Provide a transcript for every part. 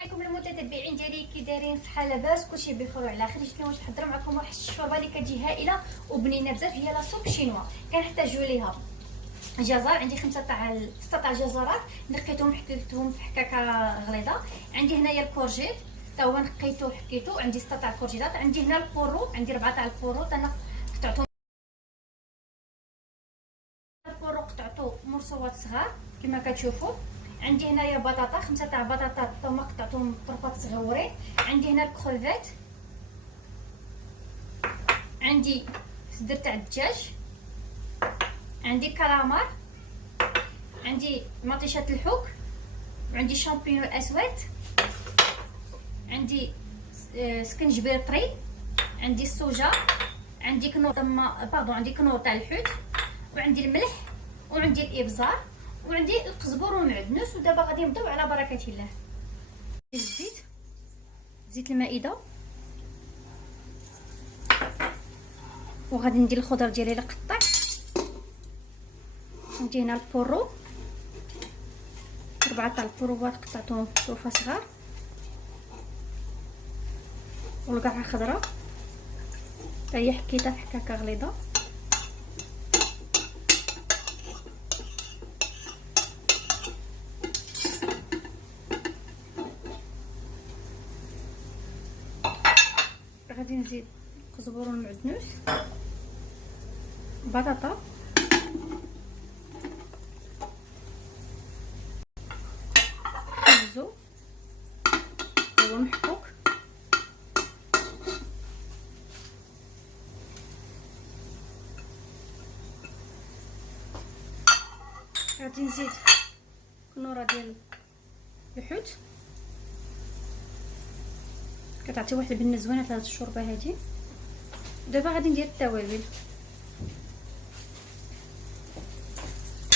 عليكم المتتبعين ديالي، كي دايرين؟ صحه لاباس؟ كلشي بخير وعلى خير. جيت اليوم نحضر معكم واحد الشوربه اللي كتجي هائله وبنينه بزاف، هي لا سوب شينوا. كنحتاجوا ليها جزر، عندي 6 تاع الجزرات نقيتهم حكيتهم في حكاكه غليظه. عندي هنايا الكورجيت حتى هو نقيته وحكيته. عندي 6 تاع الكورجيطات. عندي هنا البورو، عندي 4 تاع البورو انا قطعتهم. البورو قطعته مرصوات صغار كما كتشوفوا. عندي هنايا بطاطا، 5 تاع بطاطا هما قطعتهم طرفات صغيورين. عندي هنا الكروفيت، عندي صدر تاع الدجاج، عندي كرامار، عندي مطيشه الحوك، وعندي شامبينو الاسود، عندي سكنجبير طري، عندي الصوجا، عندي كنور عندي كنور تاع الحوت، وعندي الملح، وعندي الابزار، وعندي القزبر والمعدنوس. ودابا غادي نبداو على بركه الله. زيت المائده، وغادي ندير الخضر ديالي اللي قطعت. عندي هنا البورو، 4 تاع البوروات قطعتهم طرفه صغار، والقرعه خضراء حتى هي حكيتها في حكاكه غليظه. غادي نزيد القزبر والمعدنوس، بطاطا، خبزو هو محكوك، غادي نزيد كنوره ديال الحوت كتعطي واحد البنه زوينه في هذه الشوربه هذه. دابا غادي ندير التوابل.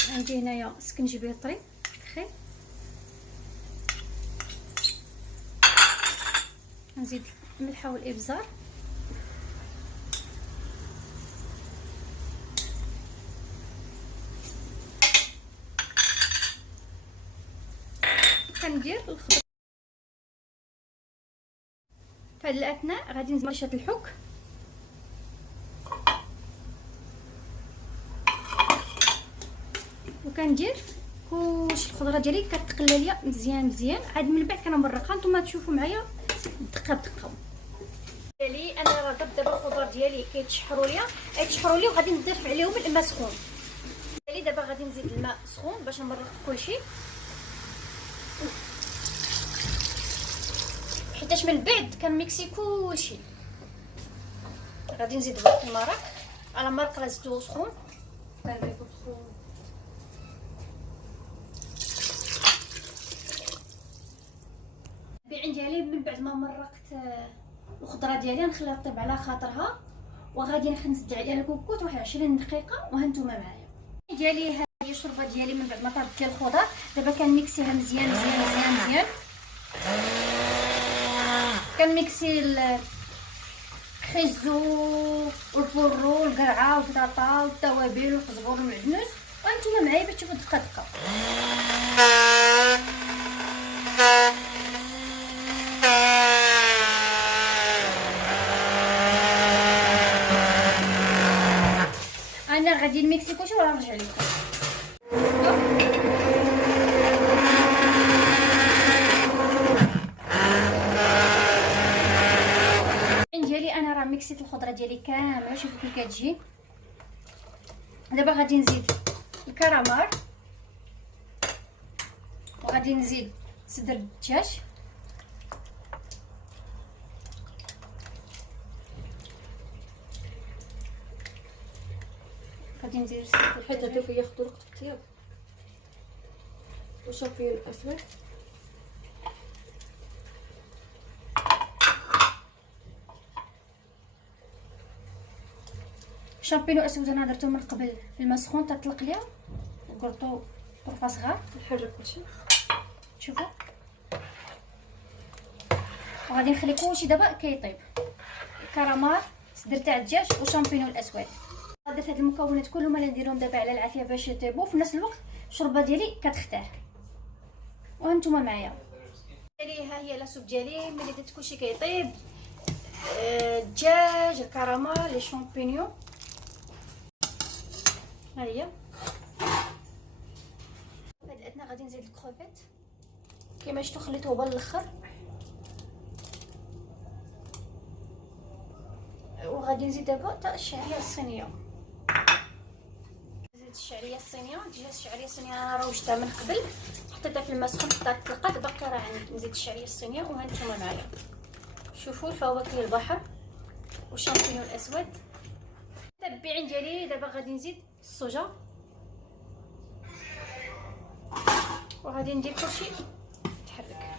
عندي هنايا سكنجبير طري خي، نزيد الملح والابزار، كندير الخضر. في هذه الاثناء غادي نزيد مطيشه الحوك، وكندير كلشي الخضره ديالي كتقلى ليا مزيان. عاد من بعد كنمرقها. نتوما تشوفوا معايا دقه بدقه ديالي. انا راه دابا الخضر ديالي كيتشحروا ليا وغادي نضيف عليهم الماء سخون ديالي. دابا غادي نزيد الماء سخون باش نمرق كلشي، حيتاش من بعد كنميكسي كلشي. غادي نزيد باقي المرق. انا المرق راه زدتو سخون، كنضيفو سخون. البيعين ديالي من بعد ما مرقت الخضره ديالي نخليها طيب على خاطرها، وغادي نزيد عليها الكوكوط واحد 20 دقيقه. وهانتوما معايا ديالي. هذه هي الشوربه ديالي من بعد ما طابت ديال الخضر. دابا كنميكسيها مزيان. كنميكسي الخيزو والبورو والقرعه والبطاطا والتوابل والقزبر والمعدنوس. وانتوما معايا باش تشوفوا دقه. انا غادي نميكسي كلشي ونرجع لكم. ديالي انا راه ميكسيت الخضره ديالي كامله. شوفوا كي كتجي. دابا غادي نزيد الكرامار، وغادي نزيد صدر الدجاج، غادي ندير حيت هادو كياخذوا وقت في الطياب. وشامبيون اسود، شامبينو اسود انا درتو من قبل في الماء سخون تطلق ليا، وقلتو طرفه صغار. نحرك كلشي شوفوا. وغادي نخلي كلشي دابا كيطيب. الكرامار، صدر تاع الدجاج، وشامبينو الاسود. درت هاد المكونات كلهم انا نديرهم دابا على العافيه باش يطيبوا. في نفس الوقت الشوربه ديالي كتختار. وهانتوما معايا ها هي لاصوب ديالي ملي درت كلشي كيطيب. الدجاج، الكراميل، لي شامبينيون. ها هي. هاد الادنى غادي نزيد الكروفيت كيما شفتوا خليته هو الاخر، وغادي نزيد دابا حتى الشعريه الصينيه. نزيد الشعريه الصينيه. ديجا الشعريه الصينيه انا راه وجدتها من قبل، حطيتها في الماء سخون حتى طلقات، باقي راه عندي. نزيد الشعريه الصينيه وها نتوما معايا. شوفوا الفواكه البحر والشامبينيون الاسود. التبعين ديالي دابا غادي نزيد الصوجه، وغادي ندير كلشي يتحرك.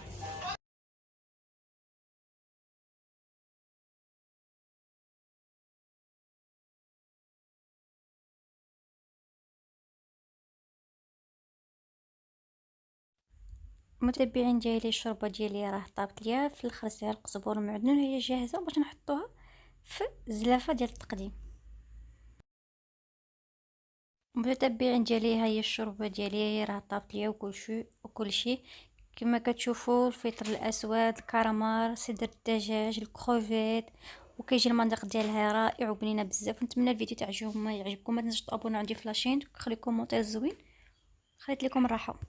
متابعين ديالي الشوربه ديالي راه طابت ليا في الخرز ديال القزبر والمعدنون، هي جاهزه باش نحطوها في الزلافه ديال التقديم. متابعين ديالي ها هي الشوربه ديالي راه طابت ليا وكلشي كما كتشوفوا. الفطر الاسود، الكراميل، صدر الدجاج، الكروفيت، وكيجي المذاق ديالها رائع وبنينه بزاف. نتمنى الفيديو يعجبكم. ما تنسوش تابوناو عندي في لاشين، خلي كومونتير زوين. خليت لكم الراحه.